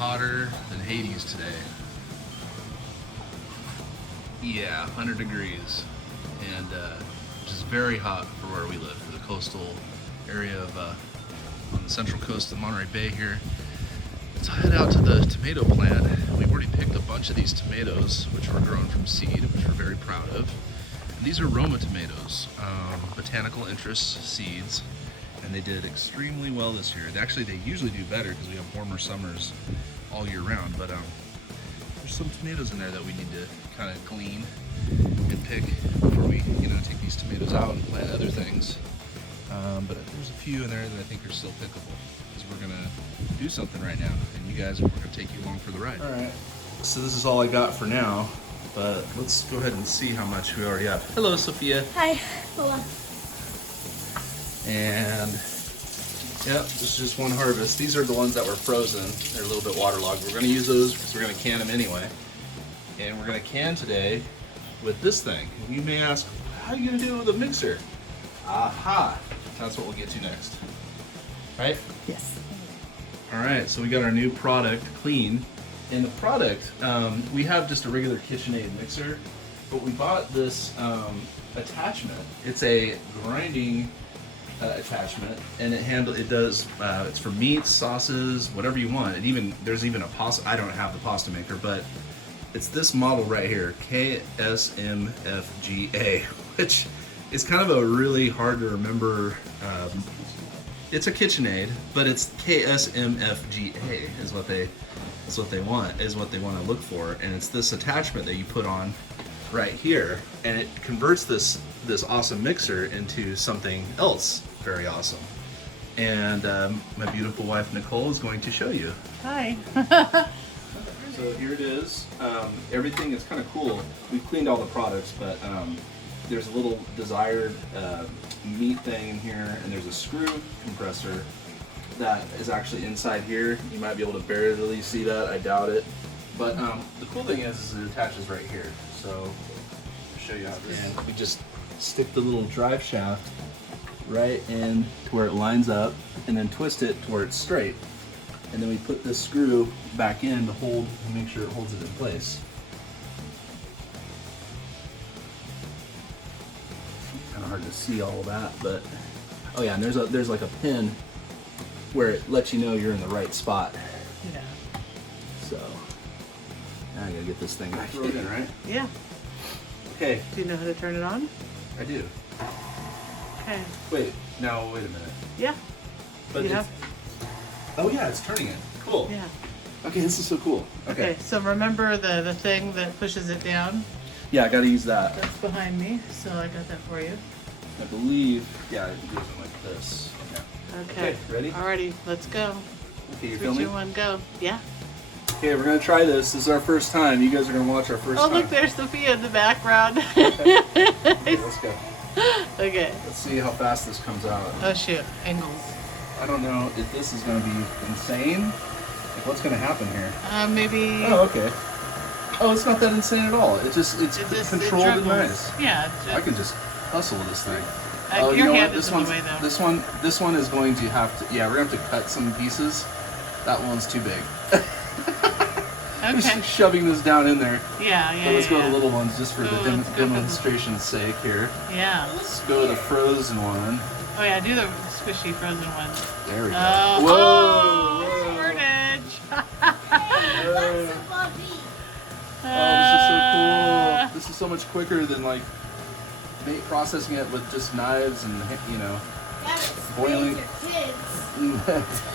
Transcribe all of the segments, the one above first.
hotter than Hades today. Yeah, 100 degrees, and which is very hot for where we live, for the coastal area of on the central coast of Monterey Bay here. Let's head out to the tomato plant. We've already picked a bunch of these tomatoes, which were grown from seed, which we're very proud of. And these are Roma tomatoes, botanical interest seeds, and they did extremely well this year. Actually, they usually do better because we have warmer summers all year round, but there's some tomatoes in there that we need to kind of glean and pick before we, take these tomatoes out and plant other things. But there's a few in there that I think are still pickable because we're gonna do something right now, and you guys, we're gonna take you along for the ride. All right. So this is all I got for now, but let's go ahead and see how much we already have. Hello, Sophia. Hi. Hola. And yep, this is just one harvest. These are the ones that were frozen. They're a little bit waterlogged. We're gonna use those because we're gonna can them anyway. And we're gonna can today with this thing. And you may ask, how are you gonna do it with a mixer? Aha! That's what we'll get to next. Right? Yes. All right, so we got our new product, Clean. And the product, we have just a regular KitchenAid mixer, but we bought this attachment. It's a grinding attachment, and it's for meats, sauces, whatever you want. There's even a pasta. I don't have the pasta maker, but it's this model right here, KSMFGA, which is kind of a really hard to remember. It's a KitchenAid, but it's KSMFGA is what they want to look for, and it's this attachment that you put on right here, and it converts this awesome mixer into something else very awesome. And my beautiful wife Nicole is going to show you. Hi. So here it is. Everything is kind of cool. We've cleaned all the products, but there's a little desired meat thing in here, and there's a screw compressor that is actually inside here. You might be able to barely see that. I doubt it. But the cool thing is it attaches right here. So I'll show you how it is. And we just stick the little drive shaft right in to where it lines up, and then twist it to where it's straight. And then we put this screw back in to make sure it holds it in place. Kind of hard to see all of that, but oh yeah, and there's like a pin where it lets you know you're in the right spot. Yeah. So now I gotta get this thing back in, right? Yeah. Okay. Do you know how to turn it on? I do. Okay. Wait a minute. Yeah. But oh yeah, it's turning it. Cool. Yeah. Okay, this is so cool. Okay. So remember the thing that pushes it down? Yeah, I gotta use that. That's behind me, so I got that for you. I believe, yeah, it goes in like this. Yeah. Okay. Ready? Alrighty, let's go. Okay, you 3, filming? 2, 1, go. Yeah. Okay, we're gonna try this. This is our first time. You guys are gonna watch our first Oh, time. look, there's Sophia in the background. Okay, let's go. Okay. Let's see how fast this comes out. Oh shoot, angles. I don't know if this is gonna be insane. Like, what's gonna happen here? Maybe. Oh, okay. Oh, it's not that insane at all. It's controlled and nice. Yeah. I can just hustle with this thing. Your hand is in the way though. This one is going to have to. Yeah, we're gonna have to cut some pieces. That one's too big. Okay. Just shoving this down in there. Yeah. But let's go to the little ones just for Oh, the let's go for the- demonstration's sake here. Yeah. Let's go to the frozen one. Oh yeah, do the squishy frozen one. There we go. Whoa! Whoa! Shortage. Oh, this is so cool. This is so much quicker than like processing it with just knives and boiling.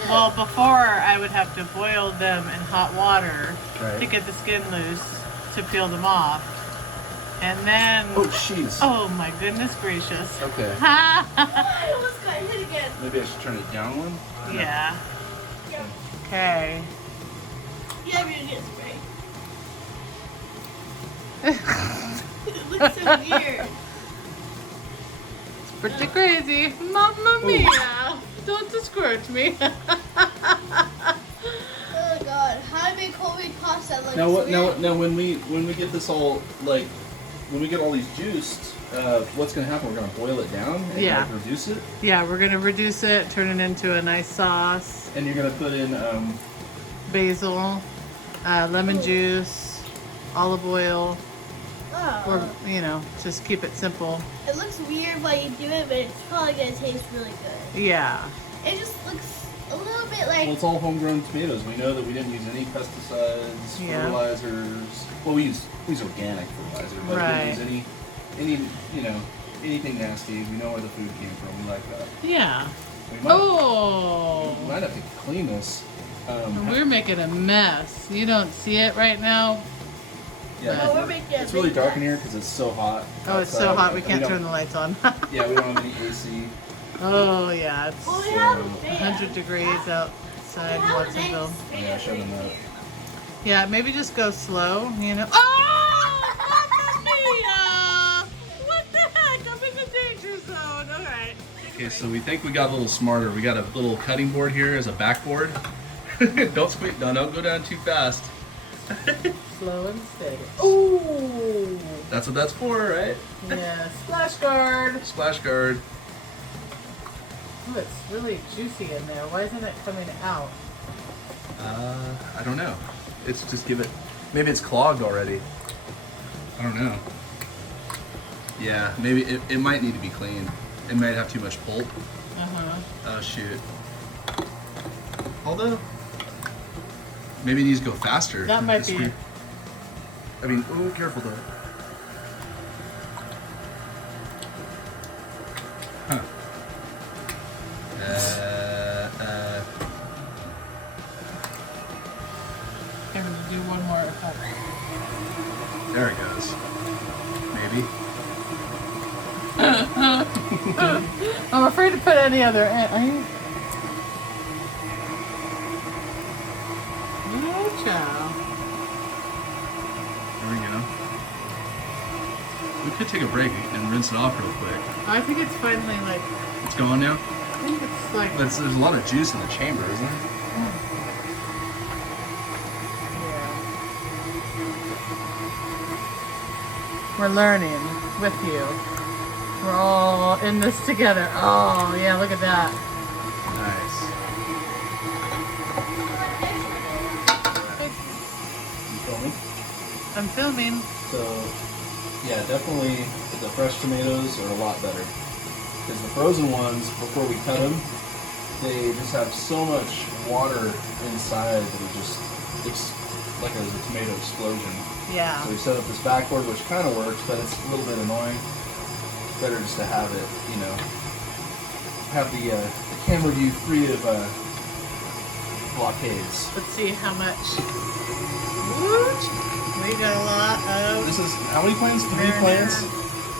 Well, before I would have to boil them in hot water Right. to get the skin loose to peel them off, and then. Oh, jeez. Oh my goodness gracious. Okay. Ha! I almost got hit again. Maybe I should turn it down one. Yeah. Okay. Yeah, I'm gonna get spray. It looks so weird. Pretty crazy. Mamma mia! Don't squirt me. Oh god, how to make homemade pasta like Now what? weird. Now when we get this all when we get all these juiced, what's gonna happen? We're gonna boil it down and Yeah. reduce it, Yeah, we're gonna reduce it, turn it into a nice sauce. and you're gonna put in basil, lemon juice, olive oil, or just keep it simple. It looks weird while you do it, but it's probably gonna taste really good. Yeah. It just looks a little bit Well, like. it's all homegrown tomatoes. We know that we didn't use any pesticides, Yeah. fertilizers. Well, we use organic fertilizer, but Right. we didn't use anything nasty. We know where the food came from. We like that. Yeah. We might, Oh, we might have to clean this. we're making a mess. You don't see it right now. Yeah, Oh, we're making a it's really big dark in mess. here because it's so hot. Oh, it's so outside. hot we And can't don't- turn the lights on. Yeah, we don't have any AC. Oh yeah, it's Well, we have a fan. 100 degrees We outside have a Watsonville. nice fan Yeah, show them right that. here. Yeah, maybe just go slow. Oh, Mamma Mia! What the heck? I'm in the danger zone. All right. Okay, so we think we got a little smarter. We got a little cutting board here as a backboard. Don't squeak. No, don't go down too fast. Slow and steady. Ooh. That's what that's for, right? Yeah. Splash guard. Splash guard. Oh, it's really juicy in there. Why isn't it coming out? I don't know. It's just give it. Maybe it's clogged already. I don't know. Yeah, maybe it might need to be cleaned. It might have too much pulp. Oh shoot. Although maybe it needs to go faster. That might This be- week. I mean, oh, careful though. Huh. Can we do one more? There it goes. Maybe. I'm afraid to put any other in. Are you? Oh, child. There we go. We could take a break and rinse it off real quick. I think it's finally like. It's gone now. I think it's like. There's a lot of juice in the chamber, isn't there? Yeah. We're learning with you. We're all in this together. Oh, yeah, look at that. Nice. You filming? I'm filming. So, yeah, definitely the fresh tomatoes are a lot better. Because the frozen ones, before we cut them, they just have so much water inside that it's like there's a tomato explosion. Yeah. So we set up this backboard, which kind of works, but it's a little bit annoying. It's better just to have it, have the camera view free of blockades. Let's see how much. We got a lot of. This is, how many plants? Three Marinara. plants?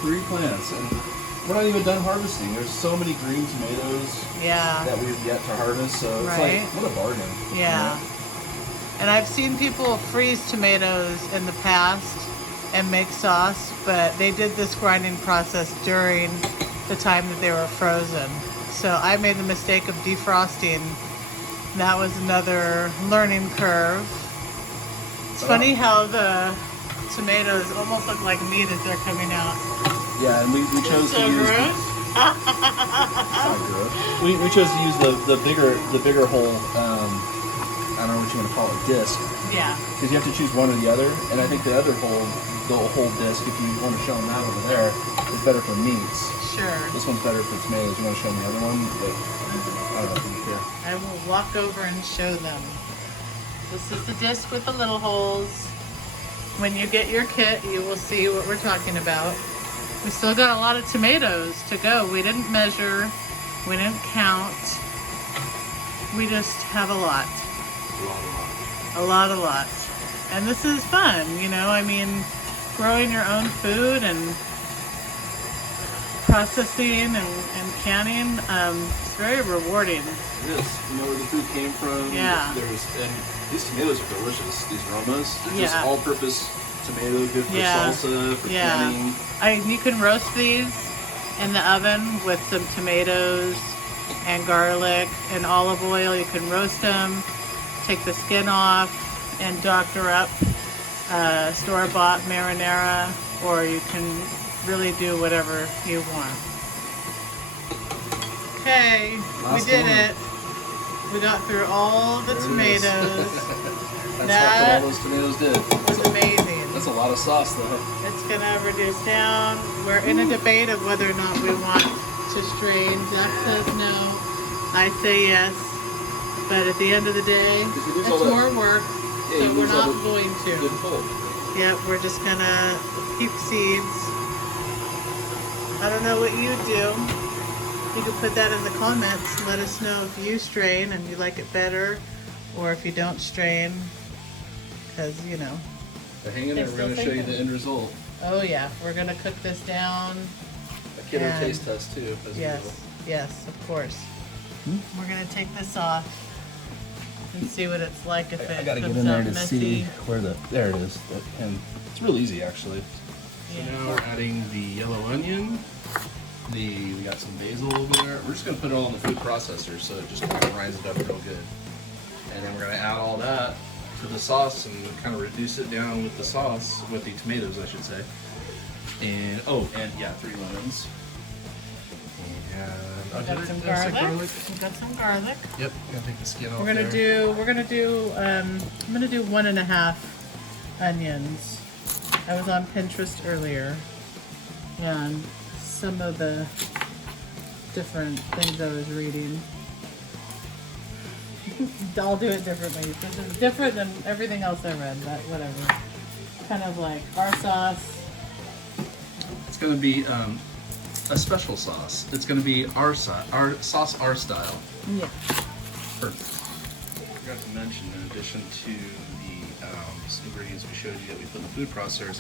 3 plants. And we're not even done harvesting. There's so many green tomatoes Yeah. that we've yet to harvest, so it's Right. like, what a bargain. Yeah. And I've seen people freeze tomatoes in the past and make sauce, but they did this grinding process during the time that they were frozen. So I made the mistake of defrosting. That was another learning curve. It's funny how the tomatoes almost look like meat as they're coming out. Yeah, and we chose So to use gross. not gross. We chose to use the bigger whole I don't know what you want to call it, disc, Yeah. because you have to choose one or the other. And I think the whole disc, if you want to show them that over there, is better for meats. Sure. This one's better for tomatoes. You want to show them the other one? But I don't know if you care. I will walk over and show them. This is the disc with the little holes. When you get your kit, you will see what we're talking about. We still got a lot of tomatoes to go. We didn't measure, we didn't count. We just have a lot. A lot. And this is fun, I mean, growing your own food and processing and canning, it's very rewarding. It is. You know where the food came from. Yeah. And these tomatoes are delicious. These Romas. They're just Yeah. all-purpose tomato, good for Yeah. salsa, for Yeah. canning. You can roast these in the oven with some tomatoes and garlic and olive oil. You can roast them, take the skin off, and doctor up store-bought marinara, or you can really do whatever you want. Okay, we Last did one. it. We got through all the There it is. tomatoes. That's That what all those tomatoes did. was amazing. That's a lot of sauce, though. It's gonna reduce down. We're in a debate of whether or not we want to strain. Zach says no. I say yes. But at the end of the day, If you lose it's all that- more work, Yeah, so you we're lose all not the going Good to. pull. Yep, we're just gonna keep seeds. I don't know what you do. You can put that in the comments. Let us know if you strain and you like it better, or if you don't strain, because you know. So hang in there. It's We're going to still show you thinking. the end result. Oh yeah, we're gonna cook this down. A kiddo And- taste test too. As Yes, usual. yes, of course. We're gonna take this off and see what it's like if I it gotta get comes in there out to messy. see where the. There it is. And it's real easy actually. So Yeah. now we're adding the yellow onion. We got some basil over there. We're just gonna put it all in the food processor so it just kind of grinds it up real good. And then we're gonna add all that to the sauce and kind of reduce it down with the sauce, with the tomatoes, I should say. And and yeah, 3 lemons. And We got some garlic. We got some garlic. Yep, gonna take the skin off. We're gonna there. I'm gonna do 1.5 onions. I was on Pinterest earlier, and some of the different things I was reading. I'll do it differently. This is different than everything else I read, but whatever. Kind of like our sauce. It's gonna be a special sauce. It's gonna be our sauce, our style. Yeah. Perfect. I forgot to mention, in addition to the ingredients we showed you that we put in the food processor,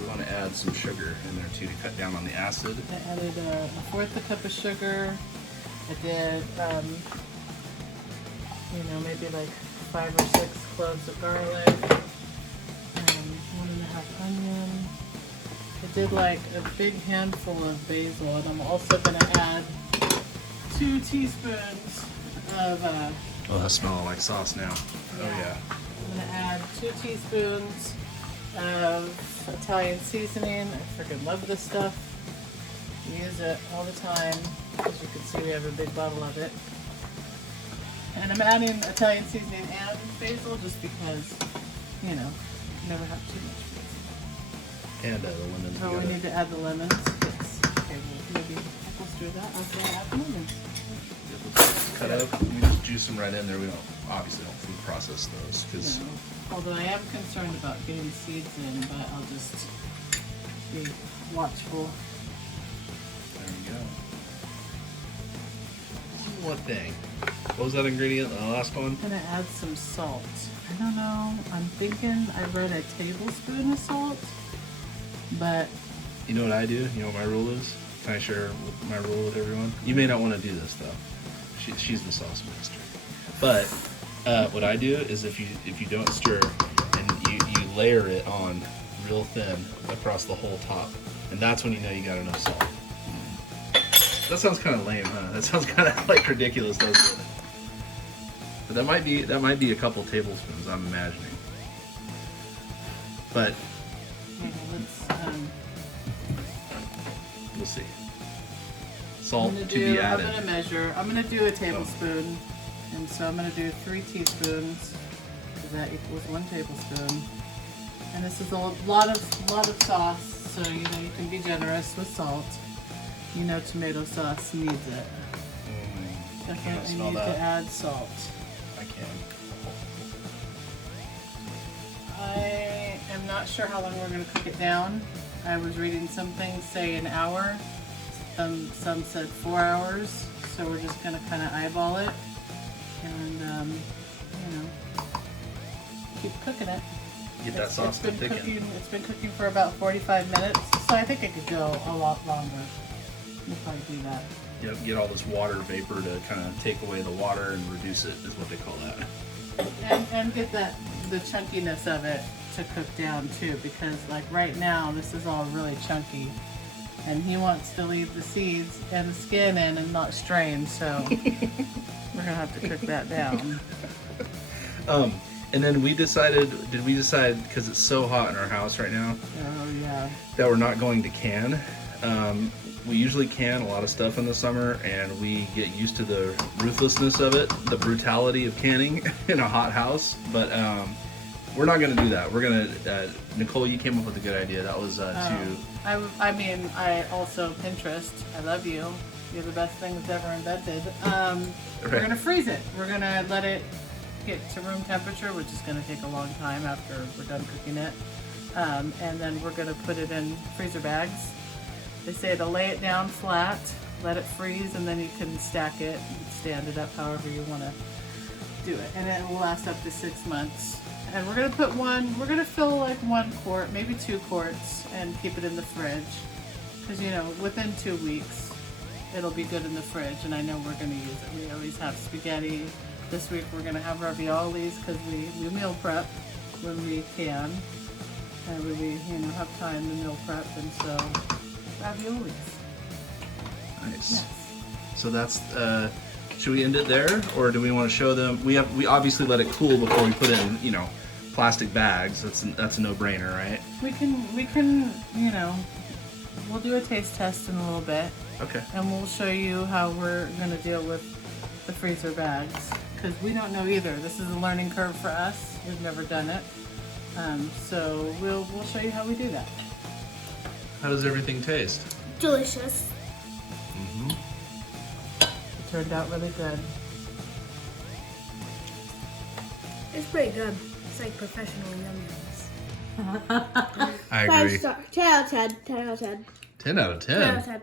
we want to add some sugar in there too to cut down on the acid. I added a 1/4 cup of sugar. I did, maybe like 5 or 6 cloves of garlic. 1.5 onion. I did like a big handful of basil, and I'm also gonna add 2 teaspoons of. Oh, that smells like sauce now. Oh Yeah. yeah. I'm gonna add 2 teaspoons of Italian seasoning. I freaking love this stuff. Use it all the time. As you can see, we have a big bottle of it. And I'm adding Italian seasoning and basil just because, you never have too much basil. And the lemons. Oh, we need to add the lemons. Yes. Okay, well, maybe we'll do that after I add the lemons. cut up. We just juice them right in there. We don't obviously don't food process those because No. Although I am concerned about getting seeds in, but I'll just be watchful. there we go. One thing. What was that ingredient? The last one? I'm gonna add some salt. I don't know. I'm thinking I read a tablespoon of salt, but You know what I do? You know what my rule is? Can I share my rule with everyone? You may not want to do this though. She's the sauce master. But what I do is if you don't stir and you layer it on real thin across the whole top, and that's when you know you got enough salt. That sounds kind of lame, huh? That sounds kind of like ridiculous, doesn't it? But that might be a couple tablespoons, I'm imagining. But okay, let's. we'll see. I'm Salt gonna to do. be I'm added. gonna measure. I'm gonna do a tablespoon, and so I'm gonna do 3 teaspoons, because that equals 1 tablespoon. And this is a lot of sauce, so you can be generous with salt. Tomato sauce needs it. Definitely smell need that. to add salt. I can. I am not sure how long we're going to cook it down. I was reading some things say an hour, some said 4 hours, so we're just going to kind of eyeball it and, keep cooking it. Get that sauce to It's been thicken. cooking. It's been cooking for about 45 minutes, so I think it could go a lot longer. We'll probably do that. Get all this water vapor to kind of take away the water and reduce it is what they call that. And get the chunkiness of it to cook down too, because like right now this is all really chunky, and he wants to leave the seeds and the skin in and not strain, so we're gonna have to cook that down. And then did we decide, because it's so hot in our house right now, Oh yeah. that we're not going to can. We usually can a lot of stuff in the summer, and we get used to the ruthlessness of it, the brutality of canning in a hot house. But we're not going to do that. We're going to, Nicole, you came up with a good idea. That was to... I mean, I also Pinterest. I love you. You're the best thing that's ever invented. We're gonna freeze it. We're gonna let it get to room temperature, which is gonna take a long time after we're done cooking it. And then we're gonna put it in freezer bags. They say to lay it down flat, let it freeze, and then you can stack it, stand it up however you want to do it. And it will last up to 6 months. And we're gonna fill like 1 quart, maybe 2 quarts, and keep it in the fridge. Because within 2 weeks, it'll be good in the fridge, and I know we're gonna use it. We always have spaghetti. This week we're gonna have raviolis because we meal prep when we can, and when we have time to meal prep, and so raviolis. Nice. Yes. So that's, should we end it there, or do we want to show them? We obviously let it cool before we put it in, plastic bags. That's a no-brainer, right? We can, we'll do a taste test in a little bit. Okay. And we'll show you how we're going to deal with the freezer bags, because we don't know either. This is a learning curve for us. We've never done it. So we'll show you how we do that. How does everything taste? Delicious. Mm-hmm. It turned out really good. It's pretty good. It's like professional yum yums. I agree. 5 star. 10 out of 10. 10 out of 10. 10 out of 10. 10 out of 10.